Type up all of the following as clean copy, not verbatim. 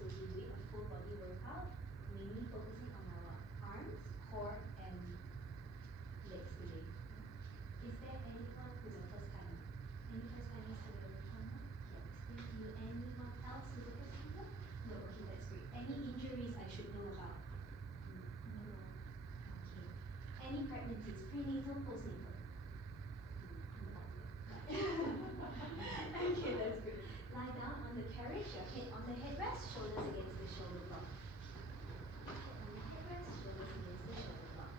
So we'll be doing a full body workout, mainly focusing on our arms, core, and legs today. Is there anyone who's a first timer? Any first timers today on the camera? Yeah, that's great. Do anyone else who's a first timer? No, okay, that's great. Any injuries I should know about? No. Okay. Any pregnancies, prenatal, postnatal? Okay, that's great. Lie down on the carriage, your head on the headrest, shoulders against the shoulder block. Head on the headrest, shoulders against the shoulder block.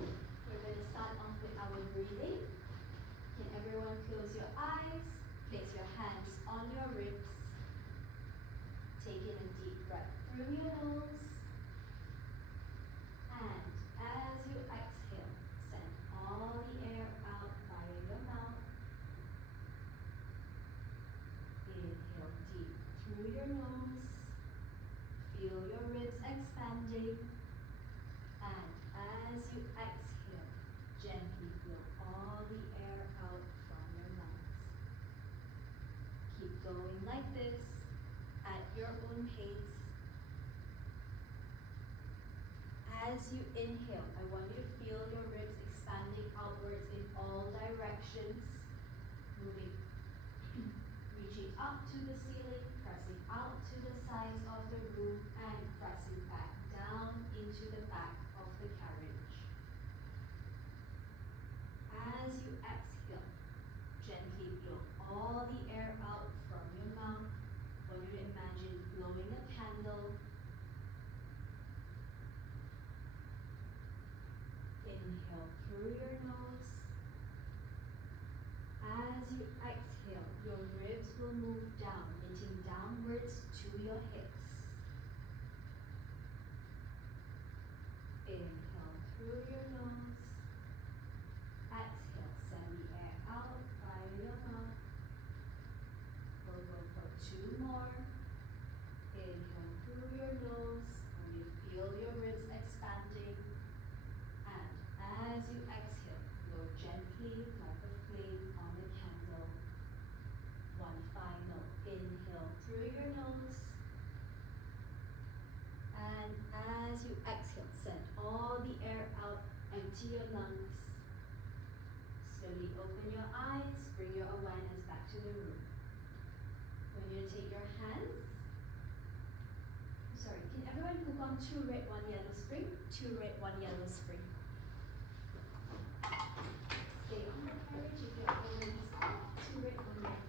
We're going to start off with our breathing. Can everyone close your eyes? Place your hands on your ribs. Take in a deep breath through your nose. And as you exhale, send all the air out via your mouth. Inhale deep through your nose. Feel your ribs expanding. And as you exhale, gently blow all the air out from your lungs. Keep going like this at your own pace. As you inhale, I want you to feel your ribs expanding outwards in all directions, moving, reaching up to the ceiling, pressing out to the sides of the room, and pressing back down into the back of the carriage. As you exhale, gently blow all the air out from your mouth. I want you to imagine blowing a candle. Inhale through your nose. As you exhale, your ribs will move down, knitting downwards to your hips. Inhale through your nose. Exhale, send the air out via your mouth. We'll go for 2 more. Inhale through your nose, and you feel your ribs expanding. And as you exhale, blow gently like a flame on a candle. 1 final inhale through your nose. And as you exhale, send all the air out, empty your lungs. Slowly open your eyes, bring your awareness back to the room. When you take your hands, sorry, can everyone hook on 2 red, 1 yellow spring? 2 red, 1 yellow spring. Stay on the carriage if you're already stopped. 2 red, 1 yellow.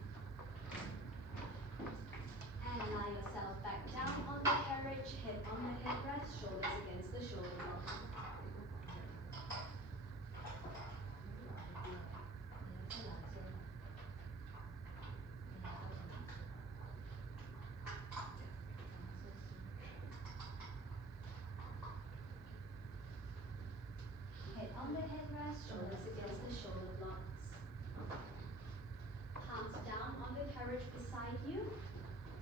And lie yourself back down on the carriage, head on the headrest, shoulders against the shoulder block. Head on the headrest, shoulders against the shoulder blocks. Palms down on the carriage beside you.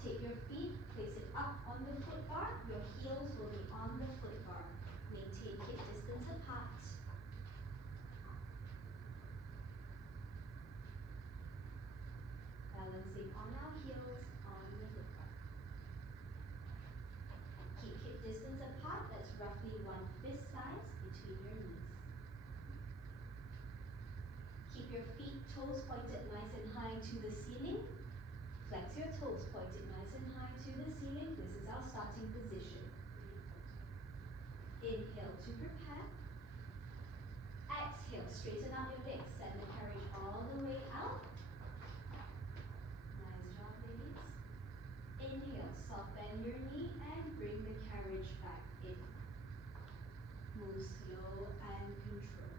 Take your feet, place it up on the foot bar. Your heels will be on the foot bar. Maintain hip distance apart. Balancing on our heels on the foot bar. Keep hip distance apart, that's roughly 1 fist size between your knees. Keep your feet, toes pointed nice and high to the ceiling. Flex your toes pointed nice and high to the ceiling. This is our starting position. Inhale to prepare. Exhale, straighten out your legs. Send the carriage all the way out. Nice job, ladies. Inhale, soft bend your knee and bring the carriage back in. Move slow and control.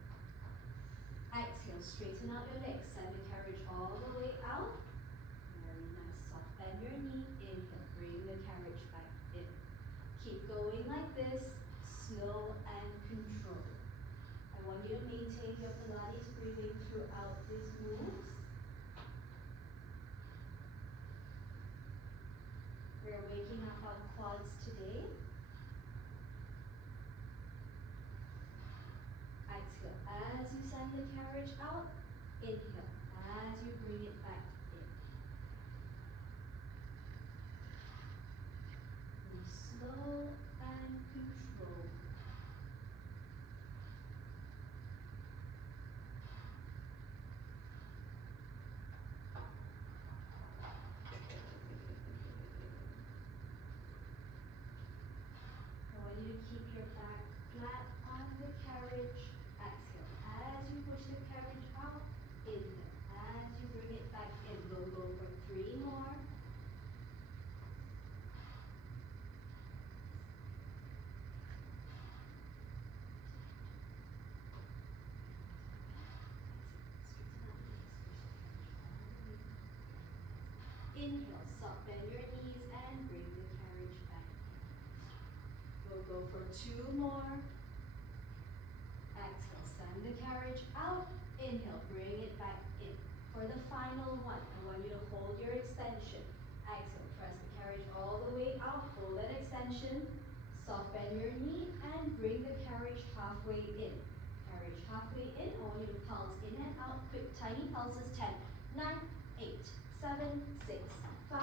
Exhale, straighten out your legs. Send the carriage all the way out. Very nice. Soft bend your knee. Inhale, bring the carriage back in. Keep going like this. Slow and control. I want you to maintain your Pilates breathing throughout these moves. We're waking up our quads today. Exhale as you send the carriage out. Inhale as you bring it back in. Inhale, soft bend your knees and bring the carriage back in. We'll go for 2 more. Exhale, send the carriage out. Inhale, bring it back in. For the final one, I want you to hold your extension. Exhale, press the carriage all the way out. Hold that extension. Soft bend your knee and bring the carriage halfway in. Carriage halfway in. I want you to pulse in and out. Quick, tiny pulses. 10, 9, 8, 7, 6, 5,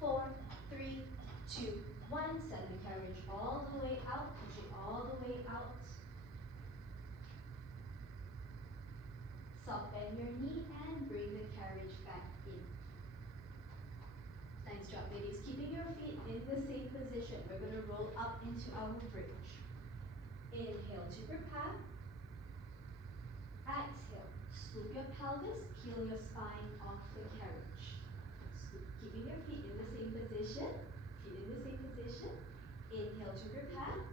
4, 3, 2, 1. Send the carriage all the way out. Push it all the way out. Soft bend your knee and bring the carriage back in. Nice job, ladies. Keeping your feet in the same position. We're going to roll up into our bridge. Inhale to prepare. Exhale. Scoop your pelvis. Peel your spine off the carriage. Scoop. Keeping your feet in the same position. Feet in the same position. Inhale to prepare.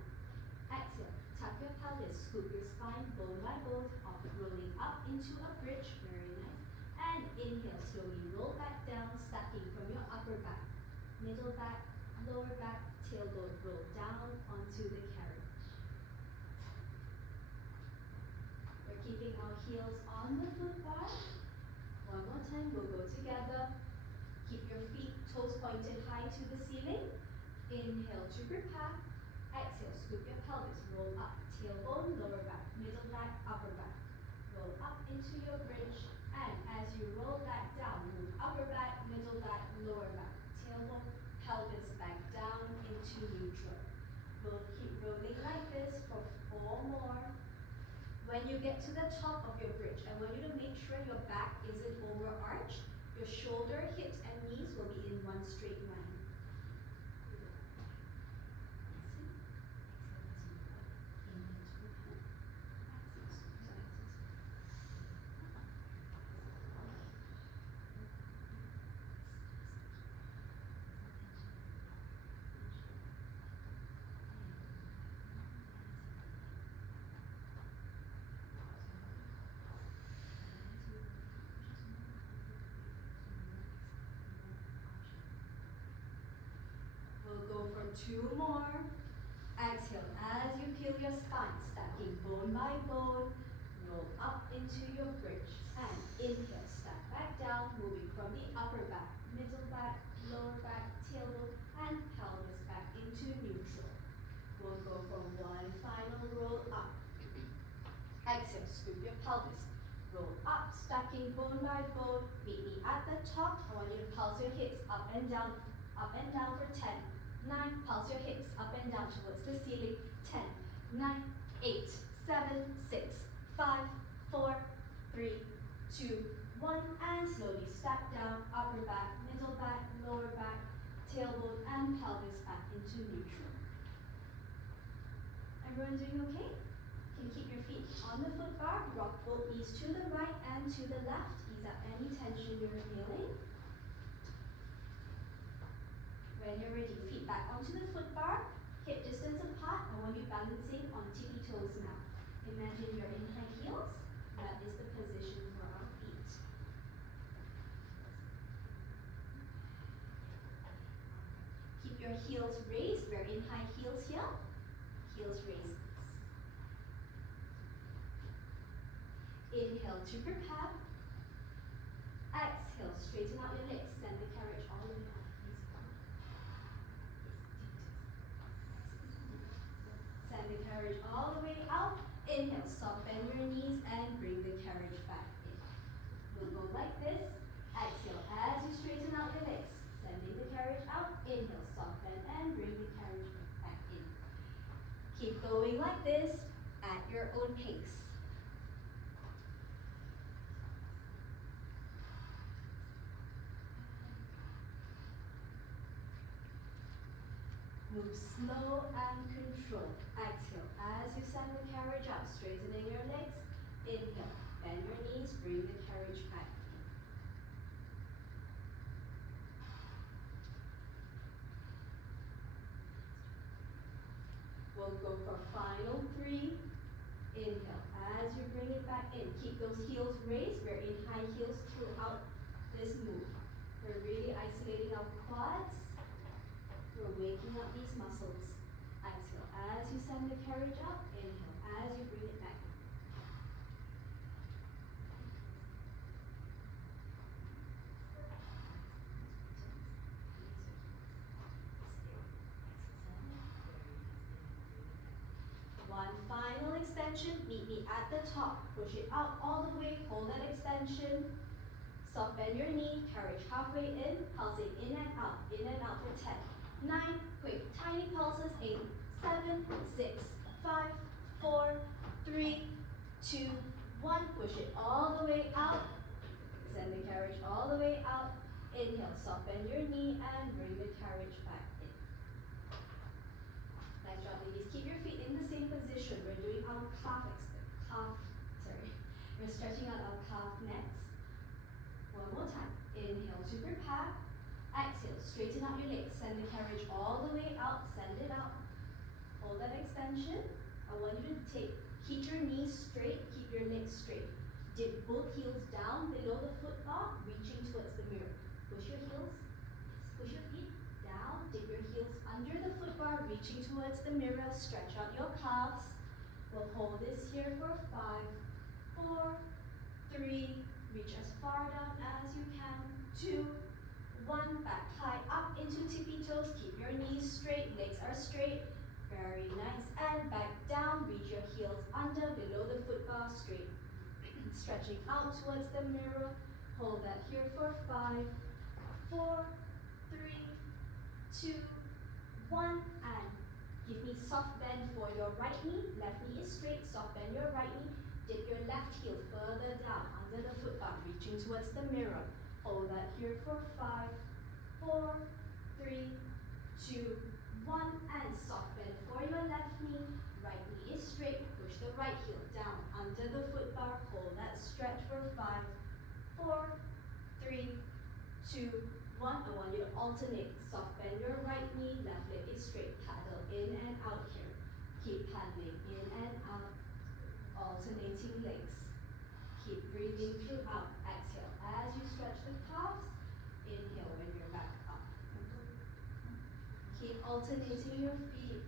Exhale. Tuck your pelvis. Scoop your spine bone by bone off. Rolling up into a bridge. Very nice. And inhale. Slowly roll back down. Stacking from your upper back. Middle back. Lower back. Tailbone. Roll down onto the carriage. We're keeping our heels on the foot bar. One more time. We'll go together. Keep your feet, toes pointed high to the ceiling. Inhale to prepare. Exhale, scoop your pelvis, roll up. Tailbone, lower back, middle back, upper back. Roll up into your bridge. And as you roll back down, move upper back, middle back, lower back. Tailbone, pelvis back down into neutral. We'll keep rolling like this for 4 more. When you get to the top of your bridge, I want you to make sure your back isn't overarched. Your shoulder, hips, and knees will be in one straight line. We'll go for 2 more. Exhale as you peel your spine, stacking bone by bone. Roll up into your bridge. And inhale, stack back down, moving from the upper back, middle back, lower back, tailbone, and pelvis back into neutral. We'll go for 1 final roll up. Exhale, scoop your pelvis. Roll up, stacking bone by bone. Meet me at the top. I want you to pulse your hips up and down for 10, 9, pulse your hips up and down towards the ceiling. 10, 9, 8, 7, 6, 5, 4, 3, 2, 1, and slowly stack down, upper back, middle back, lower back, tailbone, and pelvis back into neutral. Everyone doing okay? Can you keep your feet on the foot bar, rock both knees to the right and to the left, ease up any tension you're feeling. When you're ready, feet back onto the foot bar, hip distance apart. I want you balancing on tippy toes now. Imagine you're in high heels. That is the position for our feet. Keep your heels raised. We're in high heels here. Heels raised. Inhale to prepare. Exhale, straighten out your legs. Send the carriage all the way up. Send the carriage all the way out. Inhale, soft bend your knees and bring the carriage back in. We'll go like this. Exhale as you straighten out your legs. Sending the carriage out. Inhale, soft bend and bring the carriage back in. Keep going like this at your own pace. Move slow and controlled. Exhale as you send the carriage up, straightening your legs. Inhale, bend your knees, bring the carriage back in. We'll go for final 3. Inhale as you bring it back in. Keep those heels raised. We're in high heels throughout this move. We're really isolating muscles. Exhale as you send the carriage up. Inhale as you bring it back in. One final extension. Meet me at the top. Push it out all the way. Hold that extension. Soft bend your knee. Carriage halfway in. Pulsate in and out. In and out for 10. 9. Quick, tiny pulses. 8, 7, 6, 5, 4, 3, 2, 1. Push it all the way out. Send the carriage all the way out. Inhale, soft bend your knee and bring the carriage back in. Nice job, ladies. Keep your feet in the same position. We're doing our we're stretching out our calf next. One more time. Inhale to prepare. Exhale, straighten out your legs. Send the carriage all the way out. Send it out. Hold that extension. I want you to keep your knees straight, keep your legs straight. Dip both heels down below the foot bar, reaching towards the mirror. Push your feet down, dip your heels under the foot bar, reaching towards the mirror. Stretch out your calves. We'll hold this here for 5, 4, 3, reach as far down as you can. 2, 1, back high up into tippy toes. Keep your knees straight, legs are straight. Very nice. And back down, reach your heels under, below the foot bar, straight. Stretching out towards the mirror. Hold that here for 5, 4, 3, 2, 1, and give me soft bend for your right knee. Left knee is straight. Soft bend your right knee. Dip your left heel further down under the foot bar, reaching towards the mirror. Hold that here for 5, 4, 3, 2, 1, and soft bend for your left knee. Right knee is straight. Push the right heel down under the foot bar. Hold that stretch for 5, 4, 3, 2, 1. I want you to alternate. Soft bend your right knee. Left leg is straight. Paddle in and out here. Keep paddling in and out. Alternating legs. Keep breathing throughout. Exhale as you stretch the calves. Inhale when you're back up. Keep alternating your feet.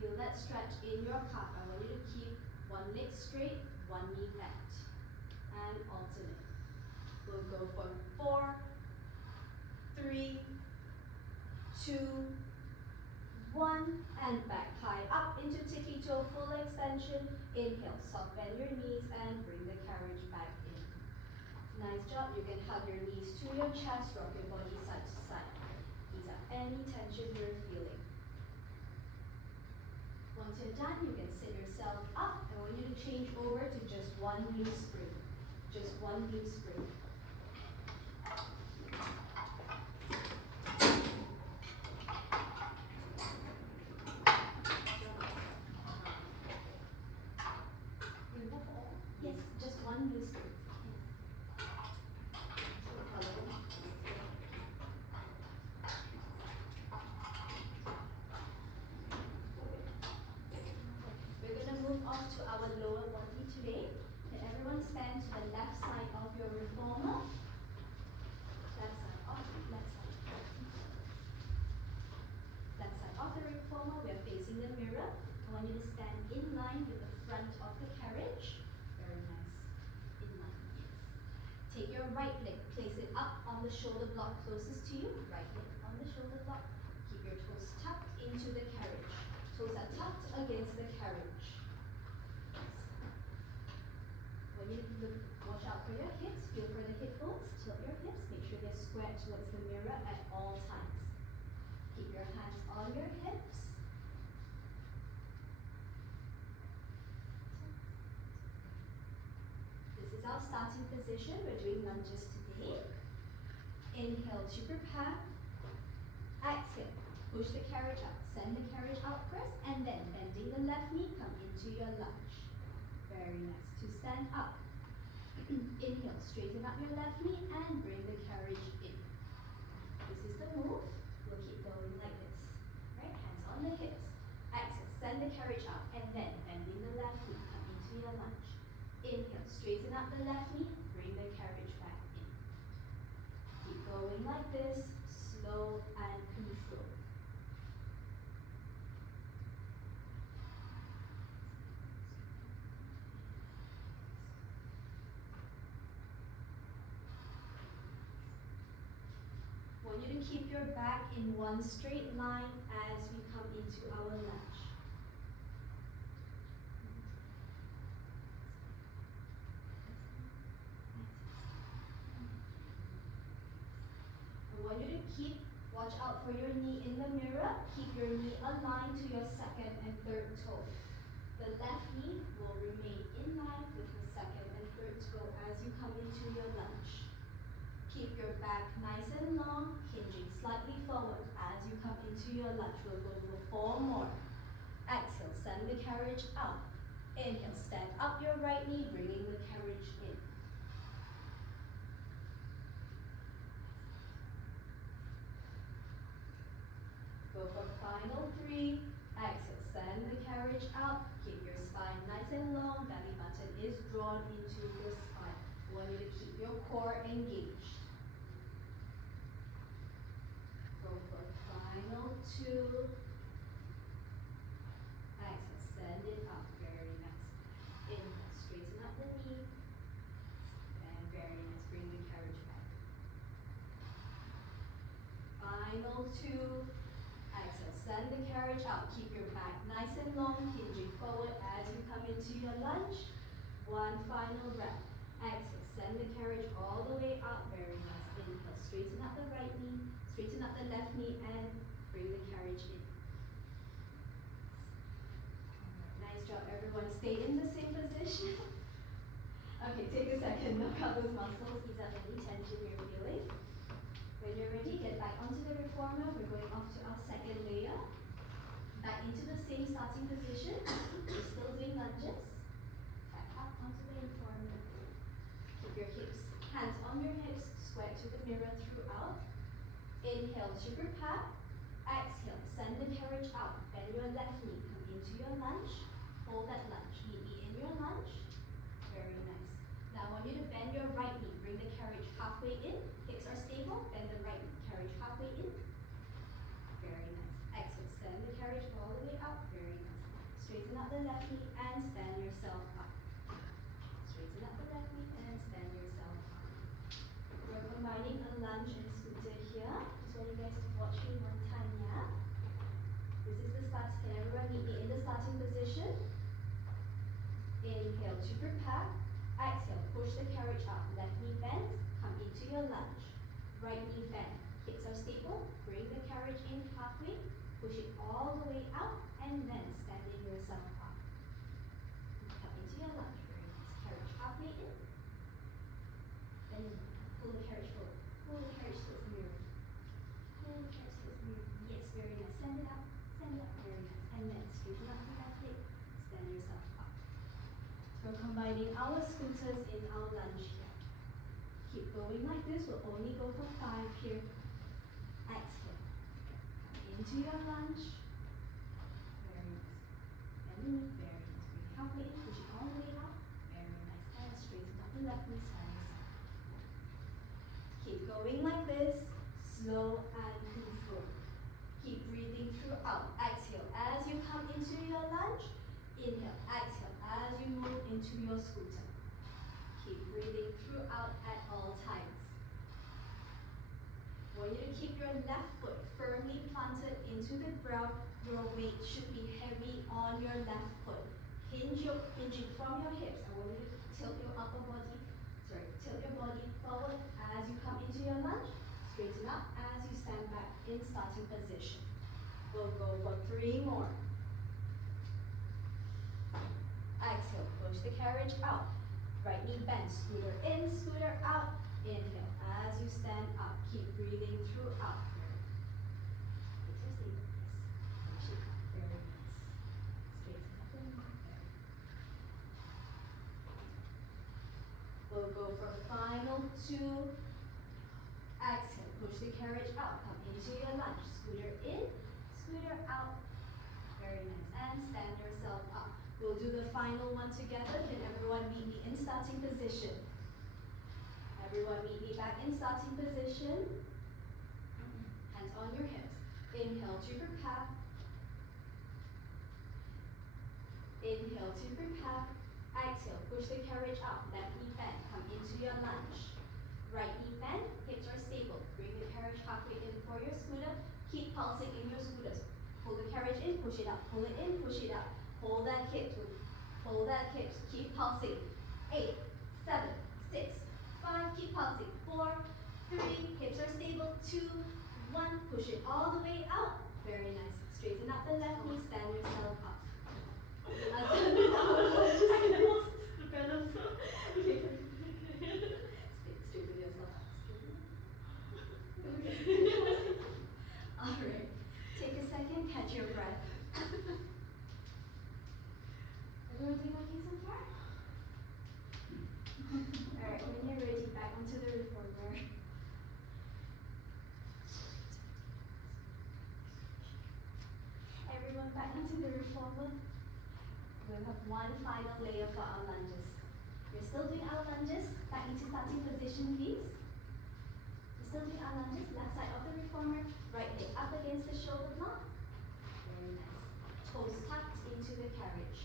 Feel that stretch in your calf. I want you to keep one leg straight, one knee bent. And alternate. We'll go for 4, 3, 2, 1, and back high up into tippy toe, full extension. Inhale, soft bend your knees and bring the carriage back in. Nice job. You can hug your knees to your chest, rock your body side to side. Ease up any tension you're feeling. Once you're done, you can sit yourself up. I want you to change over to just one knee spring. Just one knee spring. Yes, just one knee spring. We're going to move on to our lower body today. Can everyone stand to the left side of your reformer? Left side of left side. Left side of the reformer, we are facing the mirror. I want you to stand in line with the front of the carriage. Very nice. In line, yes. Take your right leg, place it up on the shoulder block closest to you. Right leg on the shoulder block. Keep your toes tucked into the carriage. Toes are tucked against the carriage. When you look, watch out for your hips. Feel for the hip bones. Tilt your hips. Make sure they're square towards the mirror at all times. Keep your hands on your hips. This is our starting position. We're doing lunges today. Inhale to prepare. Exhale. Push the carriage up. Send the carriage out first, and then bending the left knee, come into your lunge. Very nice. To stand up. Inhale, straighten up your left knee and bring the carriage in. This is the move. We'll keep going like this. Right? Hands on the hips. Exhale, send the carriage up, and then bending the left knee, come into your lunge. Inhale, straighten up the left knee, bring the carriage back in. Keep going like this, slow and controlled. I want you to keep your back in one straight line as we come into our lunge. I want you to watch out for your knee in the mirror. Keep your knee aligned to your second and third toe. The left knee will remain in line with the second and third toe as you come into your lunge. Keep your back nice and long, hinging slightly forward as you come into your lunge. We'll go for 4 more. Exhale, send the carriage up. Inhale, stand up your right knee, bringing the carriage in. Go for final 3. Exhale, send the carriage up. Keep your spine nice and long. Belly button is drawn into your spine. I want you to keep your core engaged. Go for final 2. Exhale, send it up. Very nice. Inhale, straighten up the knee. And very nice. Bring the carriage back. Final 2. Exhale, send the carriage up. Keep your back nice and long, hinging forward as you come into your lunge. 1 final breath. Exhale, send the carriage all the way up. Very nice. Inhale, straighten up the right knee, straighten up the left knee, and bring the carriage in. Nice job, everyone. Stay in the same position. Okay, take a second. Knock out those muscles. Ease up any tension you're feeling. When you're ready, get back onto the reformer. We're going off to our second layer. Back into the same starting position. We're still doing lunges. Back up onto the reformer. Keep your hips, hands on your hips, square to the mirror throughout. Inhale, sugar pat. Exhale, send the carriage out. Bend your left knee, come into your lunge. Hold that lunge. Knee in your lunge. Very nice. Now I want you to bend your right knee. Bring the carriage halfway in. Hips are stable. Bend the right knee. Carriage halfway in. Very nice. Exhale. Send the carriage all the way up. Very nice. Straighten up the left knee and stand yourself up. Straighten up the left knee and stand yourself up. We're combining a lunge and scooter here. Just want you guys to watch me one time, yeah? This is the start. Can everyone meet me in the starting position? Inhale to prepare. Exhale, push the carriage up. Left knee bends, come into your lunge. Right knee bend. Hips are stable. Bring the carriage in halfway. Push it all the way out and then standing yourself up. Come into your lunge. Very nice. Carriage halfway in. Then pull the carriage forward. Pull the carriage towards the mirror. Pull the carriage towards the mirror. Yes, very nice. Send it up. Send it up. Very nice. And then straighten up the left leg. Stand yourself up. We're combining our scooters in our lunge here. Keep going like this. We'll only go for 5 here. Exhale. Come into your lunge. Very nice. Bend the knee. Very nice. Bring it halfway in. Push it all the way up. Very nice. And straighten up the left knee. Stand yourself. Keep going like this. Slow and controlled. Keep breathing throughout. Exhale as you come into your lunge. Inhale. Exhale as you move into your scooter. Keep breathing throughout at all times. I want you to keep your left foot firmly planted into the ground. Your weight should be heavy on your left foot. Hinging from your hips. I want you to tilt your tilt your body forward as you come into your lunge. Straighten up as you stand back in starting position. We'll go for 3 more. Exhale, push the carriage out. Right knee bend, scooter in, scooter out. Inhale as you stand up. Keep breathing throughout. Hips are stable. Yes. Shake up. Very nice. Straighten up the knee. We'll go for final 2. Exhale, push the carriage out. Come into your lunge. Scooter in, scooter out. Very nice. And stand yourself up. We'll do the final one together. Can everyone meet me in starting position. Everyone meet me back in starting position. Hands on your hips. Inhale to prepare. Inhale to prepare. Exhale, push the carriage up. Left knee bend, come into your lunge. Right knee bend, hips are stable. Bring the carriage halfway in for your scooter. Keep pulsing in your scooters. Pull the carriage in, push it up. Pull it in, push it up. Hold that hips. Hold that hips. Keep pulsing. 8, 7, 6, 5. Keep pulsing. 4, 3. Hips are stable. 2, 1. Push it all the way out. Very nice. Straighten up the left knee. Stand yourself up. Straighten yourself up. Alright. Take a second. Catch your breath. Everyone doing okay so far? Alright, when you're ready, back onto the reformer. Everyone back onto the reformer. We'll have one final layer for our lunges. We're still doing our lunges. Back into starting position, please. We're still doing our lunges. Left side of the reformer. Right leg up against the shoulder block. Very nice. Toes tucked into the carriage.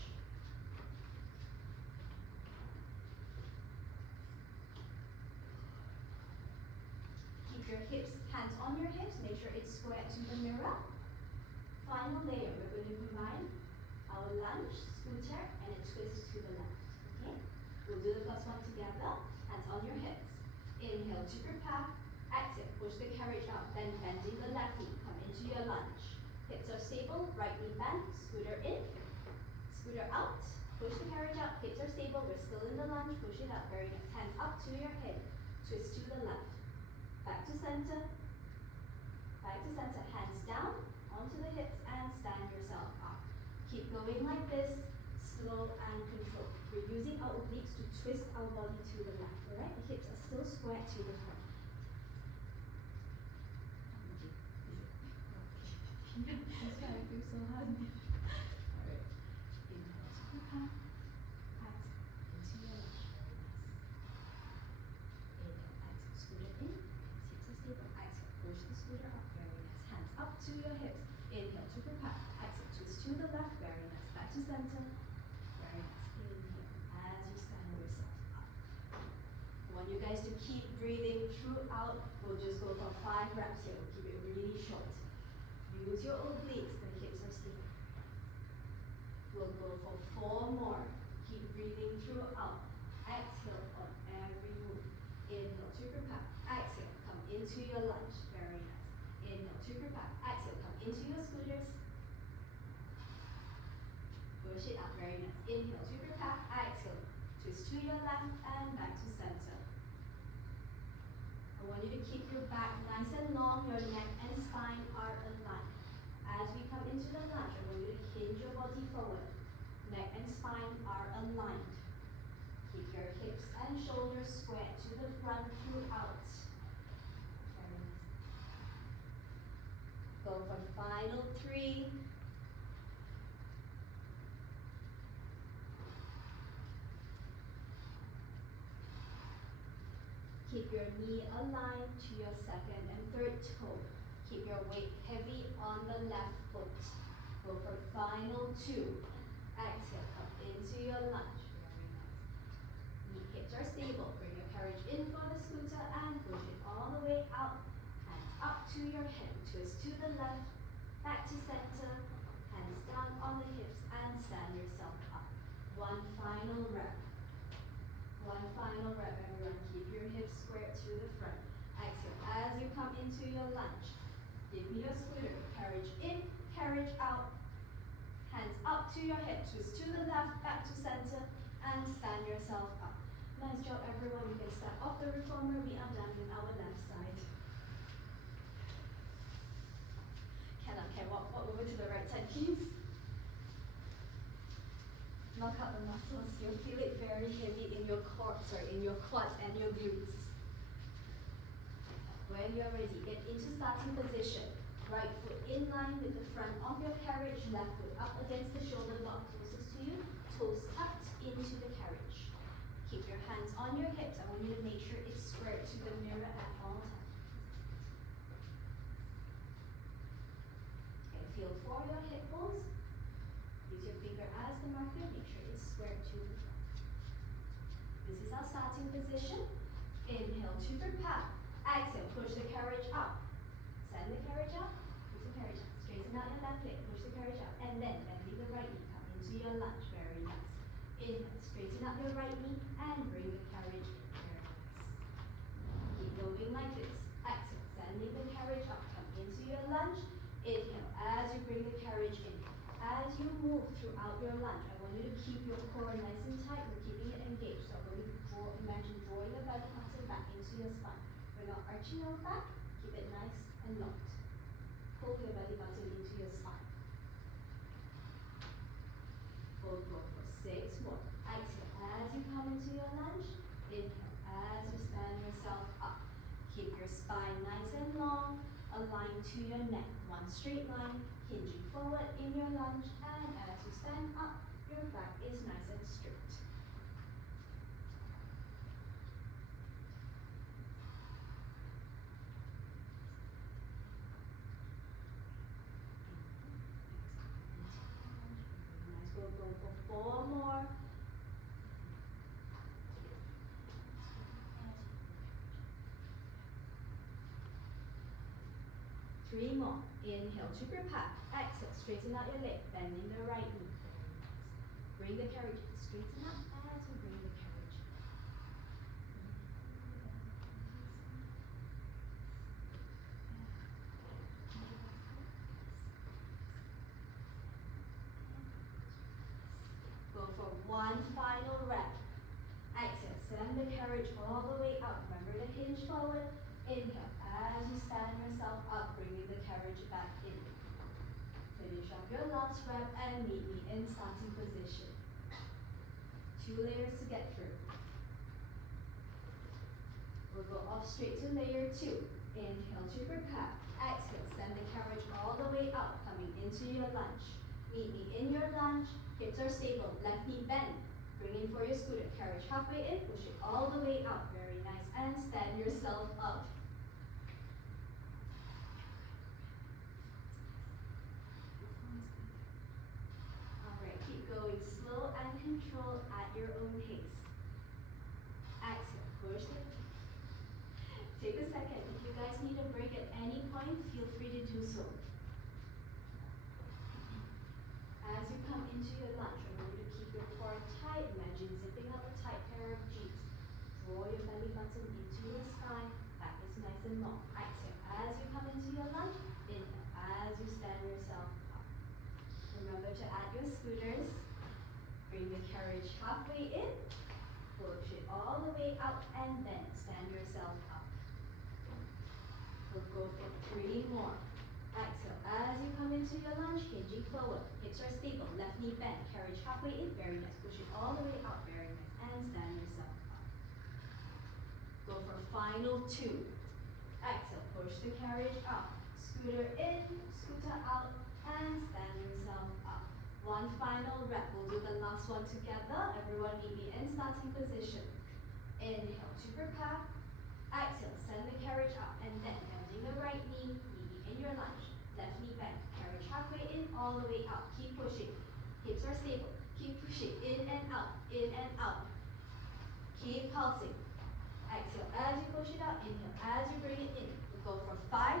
Keep your hips, hands on your hips. Make sure it's square to the mirror. Final layer. We're going to combine our lunge, scooter, and a twist to the left. Okay? We'll do the first one together. Hands on your hips. Inhale to prepare. Exhale. Push the carriage out. Then bending the left knee. Come into your lunge. Hips are stable. Right knee bend. Scooter in. Scooter out. Push the carriage out. Hips are stable. We're still in the lunge. Push it up. Very nice. Hands up to your head. Twist to the left. Back to center. Back to center. Hands down. Onto the hips and stand yourself up. Keep going like this, slow and controlled. We're using our obliques to twist our body to the left, alright? The hips are still square to the front. That's why I feel so hard. Alright. Inhale to prepare. Exhale into your lunge. Very nice. Inhale, exhale, scooter in. Hips are stable. Exhale, push the scooter up. Very nice. Hands up to your hips. Inhale to prepare. Exhale, twist to the left. Very nice. Back to center. Very nice. Inhale as you stand yourself up. I want you guys to keep breathing throughout. We'll just go for 5 reps here. We'll keep it really short. Use your obliques. The hips are stable. We'll go for 4 more. Keep breathing throughout. Exhale on every move. Inhale to prepare. Exhale. Come into your lunge. Very nice. Inhale to prepare. Exhale. Come into your scooters. Push it up. Very nice. Inhale to prepare. Exhale. Twist to your left and back to center. I want you to keep your back nice and long. Your neck and spine are aligned. As we come into the lunge, I want you to hinge your body forward. Neck and spine are aligned. Keep your hips and shoulders square to the front throughout. Very nice. Go for final 3. Keep your knee aligned to your second and third toe. Keep your weight heavy on the left foot. Go for final 2. Exhale, come into your lunge. Very nice. Knee hips are stable. Bring your carriage in for the scooter and push it all the way out. Hands up to your head. Twist to the left. Back to center. Hands down on the hips and stand yourself up. One final rep. One final rep, everyone. Keep your hips square to the front. Exhale as you come into your lunge. Give me your scooter. Carriage in, carriage out. Hands up to your head. Twist to the left, back to center, and stand yourself up. Nice job, everyone. You can step off the reformer. We are done with our left side. Can walk over to the right side, please. Knock out the muscles. You'll feel it very heavy in your quads and your glutes. When you're ready, get into starting position. Right foot in line with the front of your carriage, left foot up against the shoulder block closest to you, toes tucked into the carriage. Keep your on your hips. I want you to make sure it's square to the mirror at all times. Okay, feel for your hip bones. Use your finger as the marker. Make sure it's square to the front. This is our starting position. Inhale to prepare. Exhale, push the carriage up. Send the carriage up. Push the carriage up. Straighten out your left leg. Push the carriage up. And then bending the right knee. Come into your lunge. Very nice. Inhale, straighten up your right knee and bring the carriage in. Very nice. Keep going like this. Exhale, sending the carriage up. Come into your lunge. Inhale, as you bring the carriage in. As you move throughout your lunge, I want you to keep your core nice and tight. We're keeping it engaged. So I'm going to imagine drawing the belly button back into your spine. We're not arching our back. Keep it nice and locked. Pull your belly button into your spine. We'll go for 6 more. Exhale as you come into your lunge. Inhale as you stand yourself up. Keep your spine nice and long, aligned to your neck. One straight line, hinging forward in your lunge, and as you stand up, your back is nice and straight. Nice. We'll go for 4 more. 3 more. Inhale to prepare. Exhale, straighten out your leg, bending the right knee. Bring the carriage in. Straighten up as you bring the carriage in. Go for 1 final rep. Exhale, send the carriage all the way up. Remember to hinge forward. Inhale, as you stand yourself up, bringing the carriage back in. Finish up your last rep and meet me in starting position. 2 layers to get through. We'll go off straight to layer 2. Inhale to prepare. Exhale, send the carriage all the way up, coming into your lunge. Meet me in your lunge. Hips are stable. Left knee bend. Bring in for your scooter. Carriage halfway in. Push it all the way out. Very nice. And stand yourself up. Alright, keep going slow and controlled at your own pace. Exhale, push it. Take a second. If you guys need a break at any point, feel free to do so. As you come into your lunge, remember to keep your core tight. Imagine zipping up a tight pair of jeans. Draw your belly button into your spine. Back is nice and long. Exhale. As you come into your lunge, inhale. As you stand yourself up. Remember to add your scooters. Bring the carriage halfway in. Push it all the way out and then stand yourself up. We'll go for 3 more. Exhale, as you come into your lunge, hinging forward. Hips are stable, left knee bent, carriage halfway in, very nice. Push it all the way out, very nice. And stand yourself up. Go for final 2. Exhale, push the carriage up. Scooter in, scooter out, and stand yourself up. 1 final rep. We'll do the last one together. Everyone meet me in starting position. Inhale to prepare. Exhale, send the carriage up, and then bending the right knee, in your lunge. Left knee bend. Carriage halfway in, all the way out. Keep pushing. Hips are stable. Keep pushing. In and out. In and out. Keep pulsing. Exhale as you push it out. Inhale as you bring it in. We'll go for 5.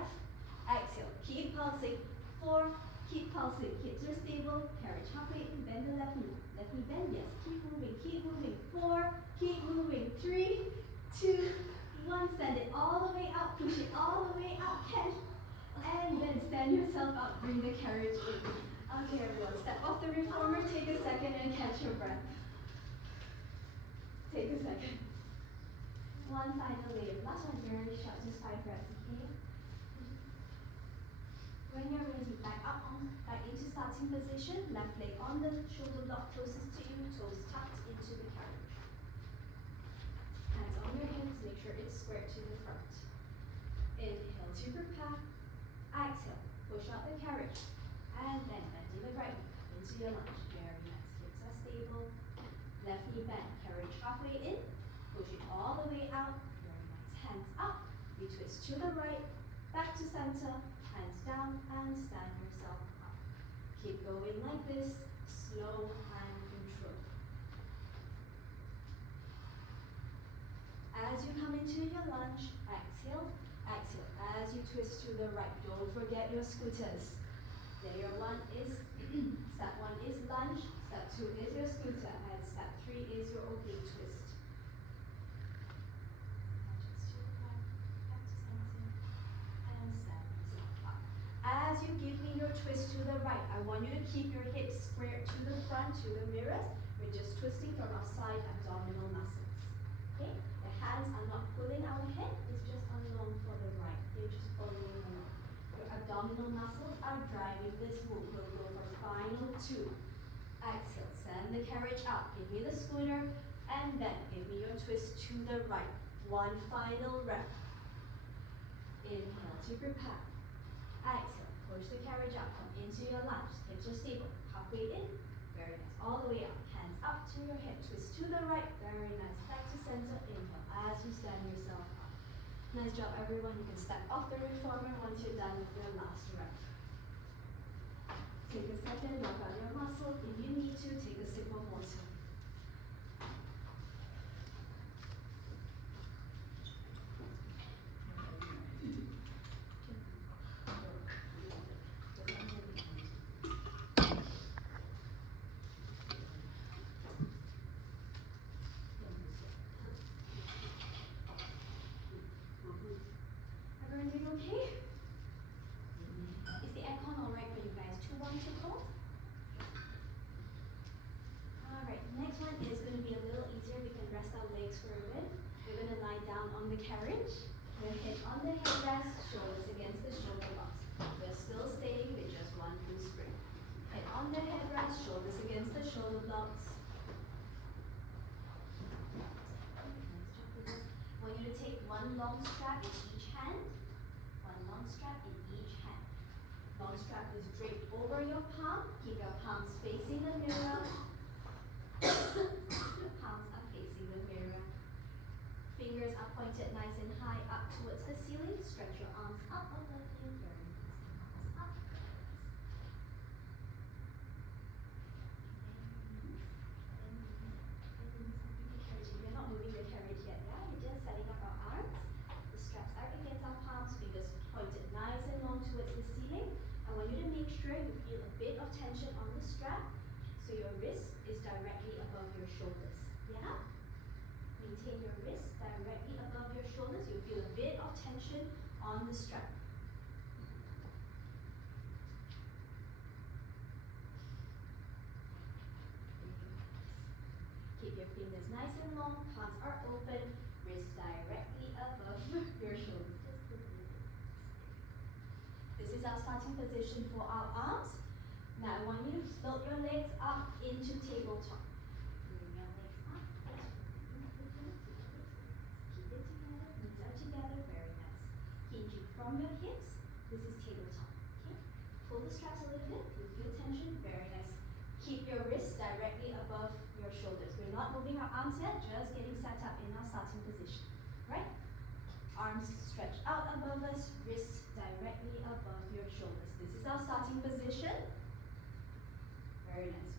Exhale. Keep pulsing. 4. Keep pulsing. Hips are stable. Carriage halfway in. Bend the left knee. Left knee bend. Yes. Keep moving. Keep moving. 4. Keep moving. 3, 2, 1. Send it all the way out. Push it all the way out. Catch. And then stand yourself up. Bring the carriage in. Okay, everyone. Step off the reformer. Take a second and catch your breath. Take a second. 1 final layer. Last one very short. Just 5 reps, okay? When you're ready, back into starting position. Left leg on the shoulder block closest to you. Toes tucked into the carriage. Hands on your hips. Make sure it's square to the front. Inhale to prepare. Exhale, push out the carriage, and then bending the right knee into your lunge. Very nice. Hips are stable. Left knee bend. Carriage halfway in. Push it to the right, back to center, hands down, and stand yourself up. Keep going like this, slow and control. As you come into your lunge, exhale, exhale. As you twist to the right, don't forget your scooters. Layer 1 is, step 1 is lunge, step 2 is your scooter, and step 3 is your oblique twist. As you give me your twist to the right, I want you to keep your hips square to the front, to the mirrors. We're just twisting from our side abdominal muscles. Okay? The hands are not pulling our head, it's just along for the right. They're just following along. Your abdominal muscles are driving this move. We'll go for final 2. Exhale, send the carriage up. Give me the scooter, and then give me your twist to the right. 1 final rep. Inhale to prepare. Exhale, push the carriage up, come into your lunge. Hips are stable, halfway in, very nice. All the way up, hands up to your hip, twist to the right, very nice. Back to center, inhale, as you stand yourself up. Nice job everyone, you can step off the reformer once you're done with your last rep. Take a second, work on your muscles. If you need to, take a sip of water. Everyone doing okay? Is the aircon alright for you guys? Too warm, too cold? Alright, next one is going to be a little easier. We can rest our legs for a bit. We're going to lie down on the carriage. Your head on the headrest, shoulders against the shoulder blocks. We're still staying with just 1 full spring. Head on the headrest, shoulders against the shoulder blocks. I want you to take 1 long strap in each hand. 1 long strap in each hand. Long strap is draped over your palm. Keep your palms facing the mirror. Your palms are facing the mirror. Fingers are pointed nice and high up towards the ceiling. Stretch your arms up above you. Very nice. Arms up. We're not moving the carriage yet, yeah? We're just setting up our arms. The straps are against our palms, fingers pointed nice and long towards the ceiling. I want you to make sure you feel a bit of tension on the strap so your wrist is directly above your shoulders. Yeah? Maintain your wrist directly above your shoulders. You feel a bit of tension on the strap. Keep your fingers nice and long, palms are open, wrist directly above your shoulders. This is our starting position for our arms. Now I want you to float your legs up into tabletop. Bring your legs up. Keep it together, knees are together, very nice. Hinging from your hips, this is tabletop. Okay? Pull the straps a little bit, you feel tension, very nice. Keep your wrists directly above your shoulders. We're not moving our arms yet, just getting set up in our starting position. Right? Arms stretched out above us, wrists directly above your shoulders. This is our starting position. Very nice.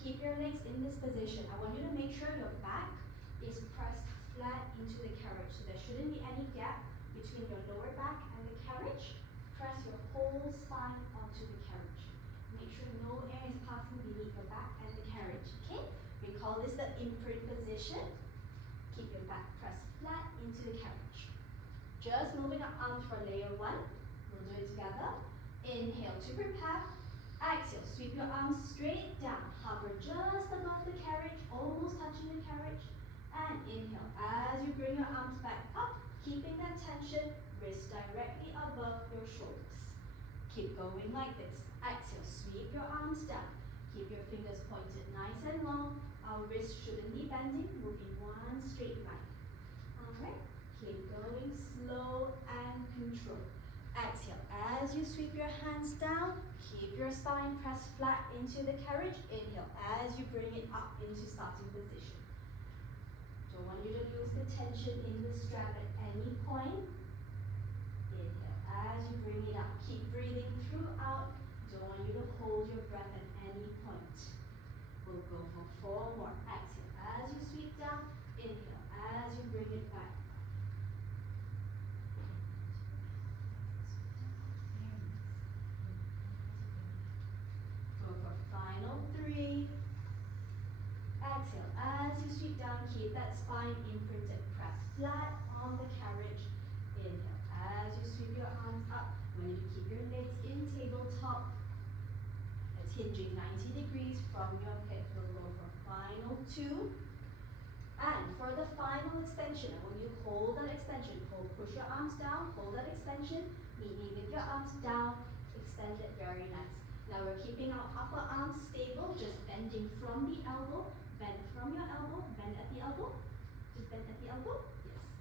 Keep your legs in this position. I want you to make sure your back is pressed flat into the carriage. So there shouldn't be any gap between your lower back and the carriage. Press your whole spine onto the carriage. Make sure no air is passing beneath your back and the carriage, okay? We call this the imprint position. Keep your back pressed flat into the carriage. Just moving our arms for layer 1. We'll do it together. Inhale to prepare. Exhale, sweep your arms straight down. Hover just above the carriage, almost touching the carriage. And inhale, as you bring your arms back up, keeping that tension, wrist directly above your shoulders. Keep going like this. Exhale, sweep your arms down. Keep your fingers pointed nice and long. Our wrists shouldn't be bending, moving one straight line. Alright, keep going slow and control. Exhale, as you sweep your hands down, keep your spine pressed flat into the carriage. Inhale, as you bring it up into starting position. Don't want you to lose the tension in the strap at any point. as you bring it up. Keep breathing throughout. Don't want you to hold your breath at any point. We'll go for 4 more. Exhale as you sweep down. Inhale as you bring it back. Go for final 3. Exhale as you sweep down. Keep that spine imprinted. Press flat on the carriage. Inhale as you sweep your arms up. Want you to keep your legs in tabletop. It's hinging 90 degrees from your hip. We'll go for final 2. And for the final extension, I want you to hold that extension. Push your arms down, hold that extension. Meet me with your arms down. Extend it, very nice. Now we're keeping our upper arms stable, just bending from the elbow. Bend from your elbow, bend at the elbow. Just bend at the elbow, yes.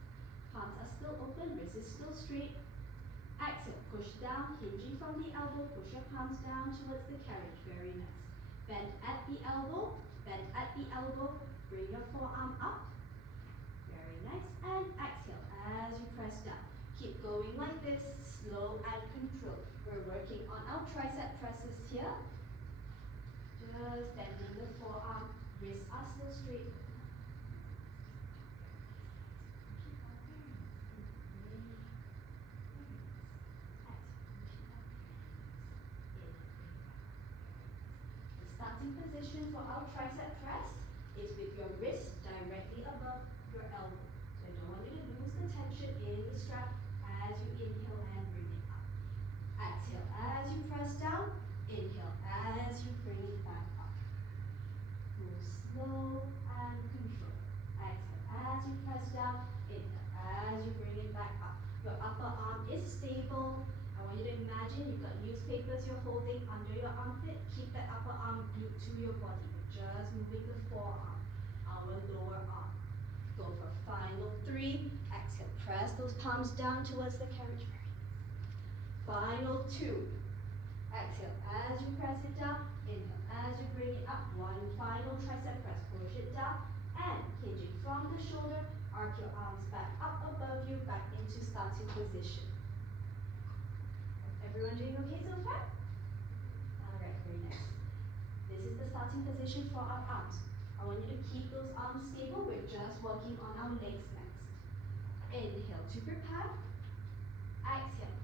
Palms are still open, wrist is still straight. Exhale, push down, hinging from the elbow. Push your palms down towards the carriage, very nice. Bend at the elbow, bend at the elbow. Bring your forearm up, very nice. And exhale as you press down. Keep going like this, slow and controlled. We're working on our tricep presses here. Just bending the forearm. Wrists are still straight. The starting position for our tricep press is with your wrist directly above your elbow. So I don't want you to lose the tension in the strap as you inhale and bring it up. Exhale as you press down. Inhale as you bring it back up. Move slow and control. Exhale as you press down. Inhale as you bring it back up. Your upper arm is stable. I want you to imagine you've got newspapers you're holding under your armpit. Keep that upper arm glued to your body. Just moving the forearm, our lower arm. Go for final 3. Exhale, press those palms down towards the carriage. Final 2. Exhale as you press it down. Inhale as you bring it up. 1 final tricep press. Push it down and hinging from the shoulder. Arc your arms back up above you, back into starting position. Everyone doing okay so far? Alright, very nice. This is the starting position for our arms. I want you to keep those arms stable. We're just working on our legs next. Inhale to prepare. Exhale.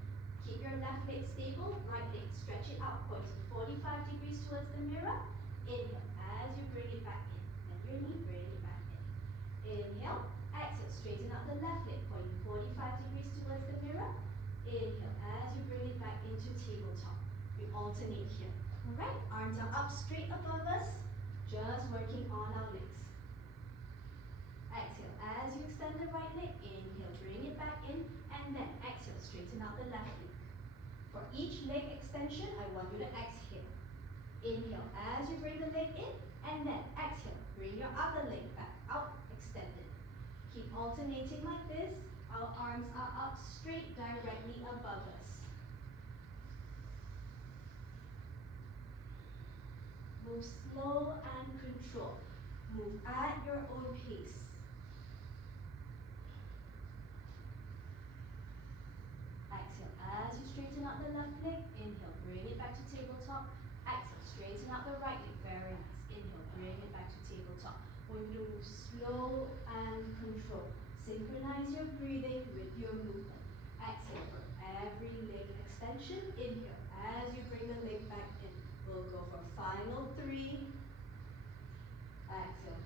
Keep your left leg stable, right leg stretch it out, pointing 45 degrees towards the mirror. Inhale as you bring it back in. Bend your knee, bring it back in. Inhale, exhale, straighten out the left leg, pointing 45 degrees towards the mirror. Inhale as you bring it back into tabletop. We alternate here. Alright, arms are up straight above us, just working on our legs. Exhale as you extend the right leg. Inhale, bring it back in, and then exhale, straighten out the left leg. For each leg extension, I want you to exhale. Inhale as you bring the leg in, and then exhale, bring your other leg back out, extended. Keep alternating like this. Our arms are up straight directly above us. Move slow and control. Move at your own pace. Exhale as you straighten out the left leg. Inhale, bring it back to tabletop. Exhale, straighten out the right leg. Very nice. Inhale, bring it back to tabletop. When you move slow and control. Synchronize your breathing with your movement. Exhale for every leg extension. Inhale as you bring the leg back in. We'll go for final 3. Exhale,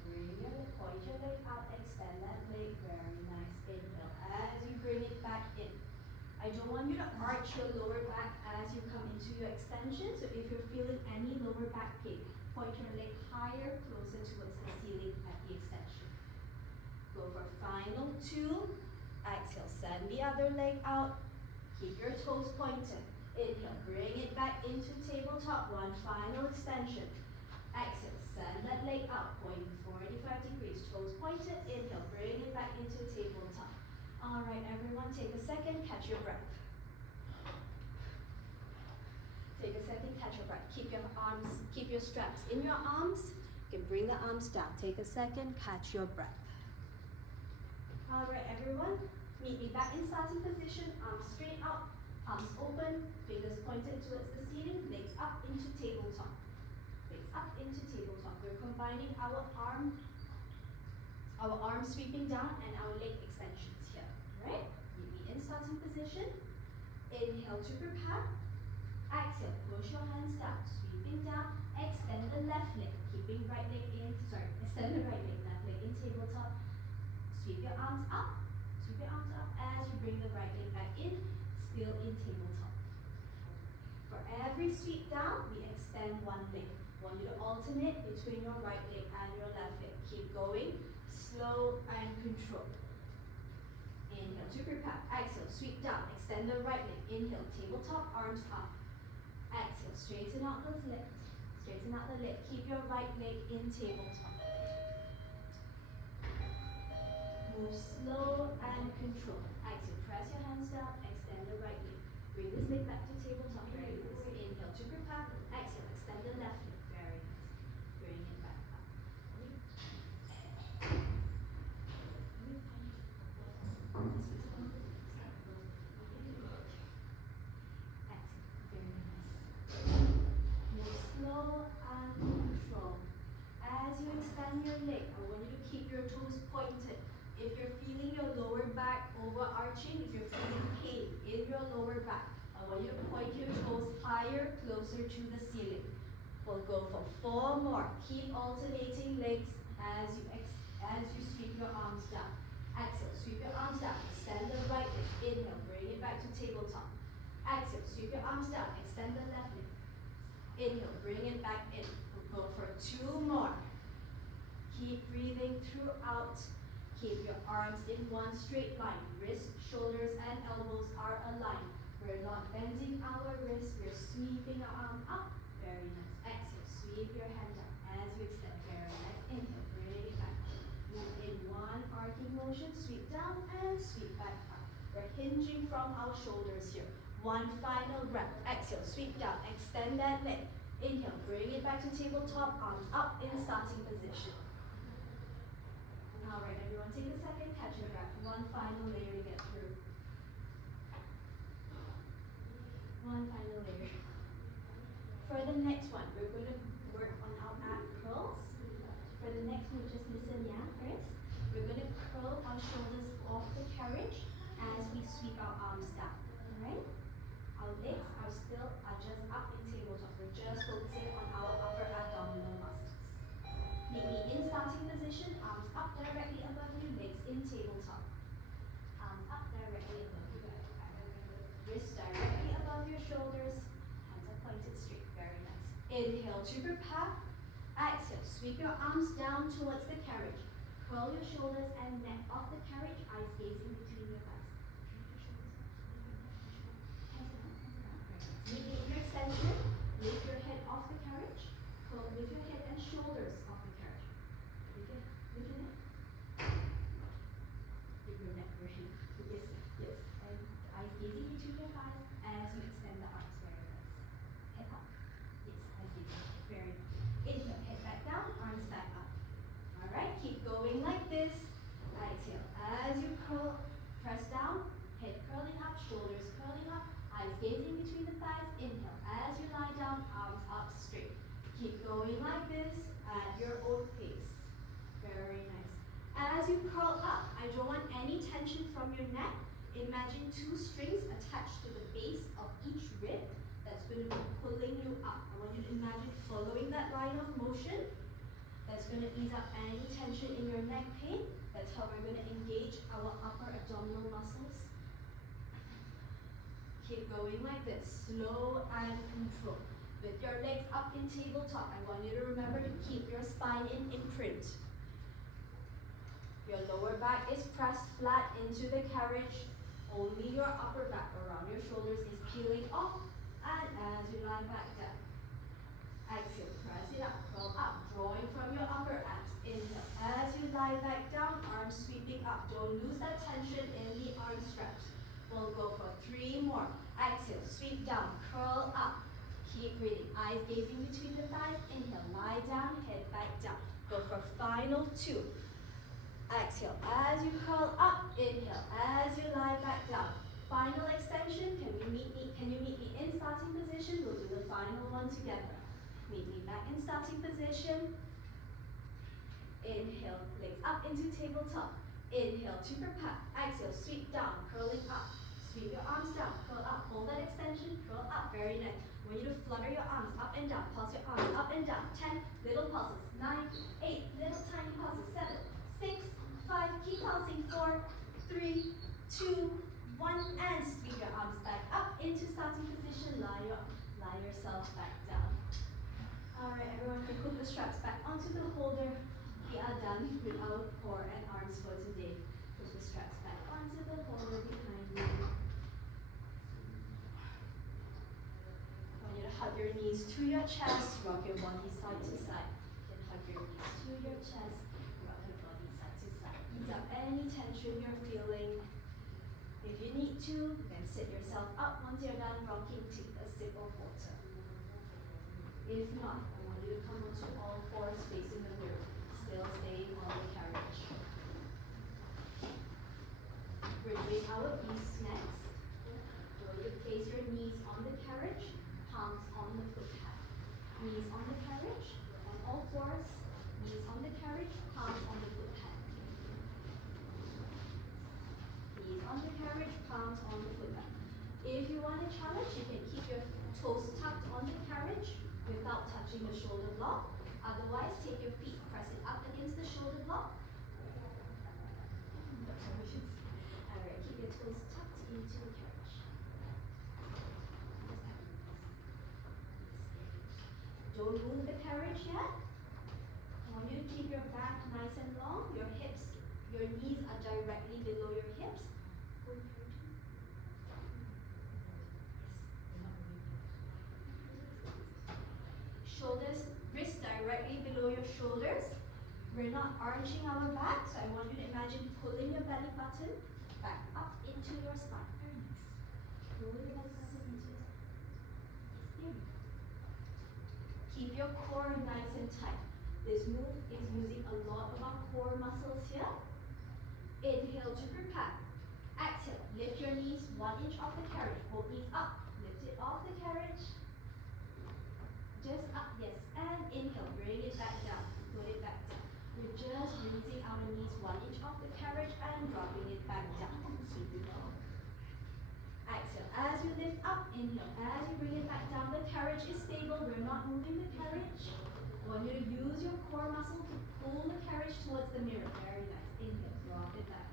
point your leg out, extend that leg. Very nice. Inhale as you bring it back in. I don't want you to arch your lower back as you come into your extension. So if you're feeling any lower back pain, point your leg higher, closer towards the ceiling at the extension. Go for final 2. Exhale, send the other leg out. Keep your toes pointed. Inhale, bring it back into tabletop. 1 final extension. Exhale, send that leg out, pointing 45 degrees. Toes pointed. Inhale, bring it back into tabletop. Alright, everyone, take a second, catch your breath. Take a second, catch your breath. Keep your arms, keep your straps in your arms. You can bring the arms down. Take a second, catch your breath. Alright, everyone, meet me back in starting position. Arms straight out, Palms open, fingers pointed towards the ceiling, legs up into tabletop. Legs up into tabletop. We're combining our arms sweeping down and our leg extensions here. Right? Meet me in starting position. Inhale to prepare. Exhale, push your hands down, sweeping down. Extend the left leg, keeping right leg in. Extend the right leg, left leg in tabletop. Sweep your arms up. Sweep your arms up as you bring the right leg back in, still in tabletop. For every sweep down, we extend one leg. Want you to alternate between your right leg and your left leg. Keep going, slow and control. Inhale to prepare. Exhale, sweep down. Extend the right leg. Inhale, tabletop, arms up. Exhale, straighten out those legs. Straighten out the leg. Keep your right leg in tabletop. Move slow and control. Exhale, press your hands down. Extend the right leg. Bring this leg back to tabletop. Very nice. Inhale to prepare. Exhale, extend the left leg. Very nice. Bring it back up. Slow and control. As you extend your leg, I want you to keep your toes pointed. If you're feeling your lower back overarching, if you're feeling pain in your lower back, I want you to point your toes higher, closer to the ceiling. We'll go for 4 more. Keep alternating legs as you sweep your arms down. Exhale, sweep your arms down. Extend the right leg. Inhale, bring it back to tabletop. Exhale, sweep your arms down. Extend the left leg. Inhale, bring it back in. We'll go for 2 more. Keep breathing throughout. Keep your arms in one straight line. Wrists, shoulders, and elbows are aligned. We're not bending our wrists. We're sweeping our arm up. Very nice. Exhale, sweep your hand down as you extend. Very nice. Inhale, bring it back. Move in one arcing motion. Sweep down and sweep back up. We're hinging from our shoulders here. One final breath. Exhale, sweep down. Extend that leg. Inhale, bring it back to tabletop. Arms up in starting position. Alright, everyone, take a second. Catch your breath. One final layer to get through. One final layer. For the next one, we're going to work on our ab curls. For the next one, just listen, yeah, first. We're going to curl our shoulders off the carriage as we sweep our arms down. Alright? Our legs are just up in tabletop. We're just focusing on our upper abdominal muscles. Meet me in starting position. Arms up directly above you. Legs in tabletop. Arms up directly above you. Wrists directly above your shoulders. Hands are pointed straight. Very nice. Inhale to prepare. Exhale. Sweep your arms down towards the carriage. Curl your shoulders and neck off the carriage. Eyes gazing between your thighs. Meet me in your extension. Lift your head off the carriage. Lift your head and shoulders off the carriage. Lift your neck. Lift your neck, really. Yes, yes. And eyes gazing between your thighs as you extend the arms. Very nice. Head up. Yes, eyes gazing. Very nice. Inhale, head back down, arms back up. Alright, keep going like this. Exhale. As you curl, press down, head curling up, shoulders curling up. Eyes gazing between the thighs. Inhale. As you lie down, arms up straight. Keep going like this at your own pace. Very nice. As you curl up, I don't want any tension from your neck. Imagine 2 strings attached to the base of each rib that's going to be pulling you up. I want you to imagine following that line of motion. That's going to ease up any tension in your neck pain. That's how we're going to engage our upper abdominal muscles. Keep going like this, slow and control. With your legs up in tabletop, I want you to remember to keep your spine in imprint. Your lower back is pressed flat into the carriage. Only your upper back around your shoulders is peeling off. And as you lie back down, exhale, press it up, curl up, drawing from your upper abs. Inhale, as you lie back down, arms sweeping up. Don't lose that tension in the arm straps. We'll go for 3 more. Exhale, sweep down, curl up. Keep breathing. Eyes gazing between the thighs. Inhale, lie down, head back down. Go for final 2. Exhale, as you curl up. Inhale, as you lie back down. Final extension. Can we meet me position. We'll do the final one together. Meet me back in starting position. Inhale, legs up into tabletop. Inhale, to prepare. Exhale, sweep down, curling up. Sweep your arms down, curl up. Hold that extension, curl up. Very nice. I want you to flutter your arms up and down. Pulse your arms up and down. 10 little pulses. 9, 8 little tiny pulses. 7, 6, 5. Keep pulsing. 4, 3, 2, 1. And sweep your arms back up into starting position. Lie yourself back down. Alright, everyone can put the straps back onto the holder. We are done with our core and arms for today. Put the straps back onto the holder behind you. I want you to hug your knees to your chest, rock your body side to side. Then hug your knees to your chest, rock your body side to side. Ease up any tension you're feeling. If you need to, then sit yourself up. Once you're done rocking, take a sip of water. If not, I want you to come onto all fours facing the mirror. Still staying on the carriage. We're doing our beast next. So you place your knees on the carriage, palms on the foot pad. Knees on the carriage, on all fours. Knees on the carriage, palms on the foot pad. Knees on the carriage, palms on the foot pad. If you want a challenge, you can keep your toes tucked on the carriage without touching the shoulder block. Otherwise, take your feet, press it up against the shoulder block. Alright, keep your toes tucked into the carriage. Don't move the carriage yet. I want you to keep your back nice and long. Your hips, your knees are directly below your hips. Shoulders, wrists directly below your shoulders. We're not arching our back, so I want you to imagine pulling your belly button back up into your spine. Very nice. Pull your belly button into your spine. Keep your core nice and tight. This move is using a lot of our core muscles here. Inhale to prepare. Exhale, lift your knees 1 inch off the carriage. Both knees up. Lift it off the carriage. Just up, yes, and inhale, bring it back down, put it back down. We're just raising our knees 1 inch off the carriage and dropping it back down. Keep it low. Exhale, as you lift up, inhale, as you bring it back down, the carriage is stable, we're not moving the carriage. I want you to use your core muscle to pull the carriage towards the mirror. Very nice, inhale, drop it back.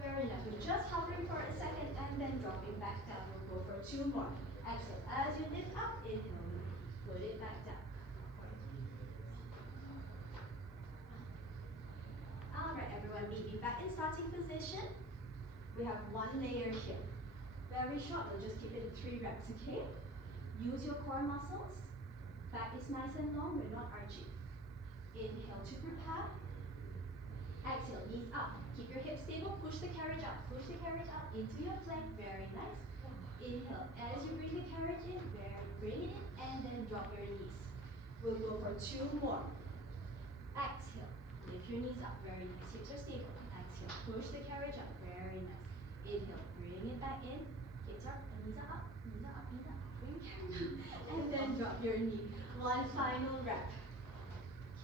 Very nice, we're just hovering for a second and then dropping back down. We'll go for 2 more. Exhale, as you lift up, inhale. Put it back down. Alright, everyone, meet me back in starting position. We have 1 layer here. Very short, we'll just keep it at 3 reps, okay? Use your core muscles. Back is nice and long, we're not arching. Inhale to prepare. Exhale, knees up. Keep your hips stable, push the carriage up. Push the carriage up into your plank, very nice. Inhale, as you bring the carriage in, bring it in, and then drop your knees. We'll go for 2 more. Exhale, lift your knees up, very nice. Hips are stable. Exhale, push the carriage up, very nice. Inhale, bring it back in. Hips are, knees are up, knees are up, knees are up. Bring the carriage up, and then drop your knee. 1 final rep.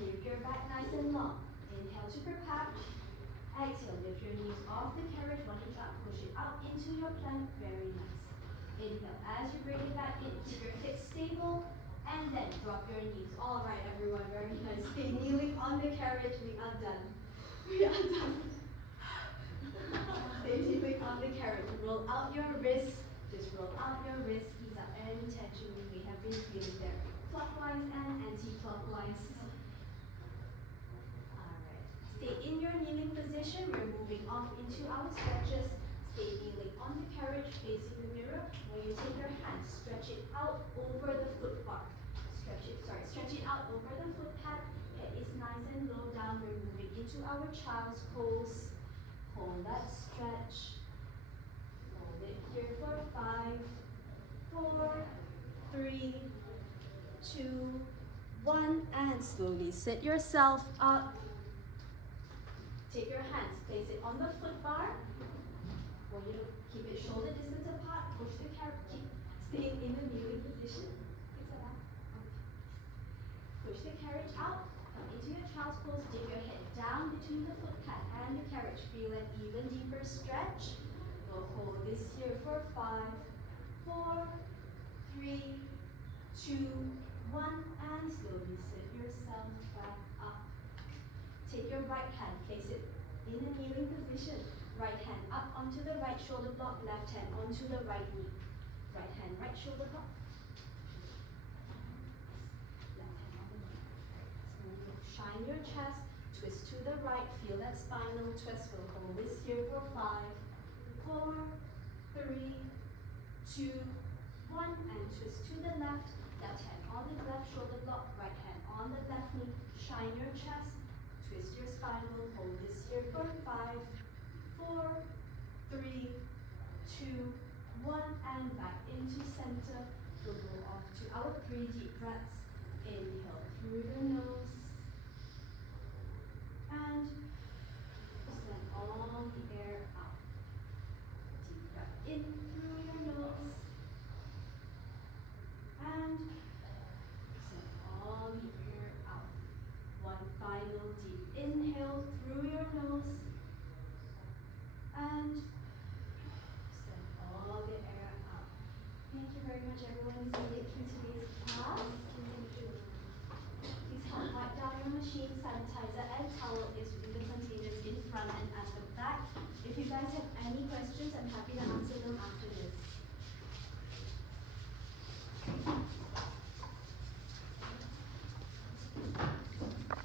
Keep your back nice and long. Inhale to prepare. Exhale, lift your knees off the carriage, 1 inch up, push it out into your plank, very nice. Inhale, as you bring it back in, keep your hips stable, and then drop your knees. All right, everyone, very nice. Stay kneeling on the carriage. We are done. We are done. Stay kneeling on the carriage. Roll out your wrists. Just roll out your wrists. Ease up any tension you may have been feeling there. Clockwise and anti-clockwise. All right. Stay in your kneeling position. We're moving off into our stretches. Stay kneeling on the carriage, facing the mirror. When you take your hands, stretch it out over the foot bar. Stretch it out over the foot pad. Head is nice and low down. We're moving into our child's pose. Hold that stretch. Hold it here for 5, 4, 3, 2, 1, and slowly sit yourself up. Take your hands, place it on the foot bar. Want you to keep it shoulder distance apart. Push the carriage, Staying in a kneeling position. Push the carriage out, come into your child's pose, dip your head down between the foot pad and the carriage. Feel an even deeper stretch. We'll hold this here for 5, 4, 3, 2, 1, and slowly sit yourself back up. Take your right hand, place it in a kneeling position. Right hand up onto the right shoulder block, left hand onto the right knee. Right hand, right shoulder block. Left hand on the knee. Shine your chest, twist to the right, feel that spinal twist. We'll hold this here for 5, 4, 3, 2, 1, and twist to the left. Left hand on the left shoulder block, right hand on the left knee. Shine your chest, twist your spinal, hold this here for 5, 4, 3, 2, 1, and back into center. We'll go off to our 3 deep breaths. Inhale through the nose and send all the air out. Deep breath in through your nose and send all the air out. One final deep inhale through your nose and send all the air out. Thank you very much, everyone, who's made it through today's class. Please help wipe down your machine. Sanitizer and towel is in the containers in front and at the back. If you guys have any questions, I'm happy to answer them after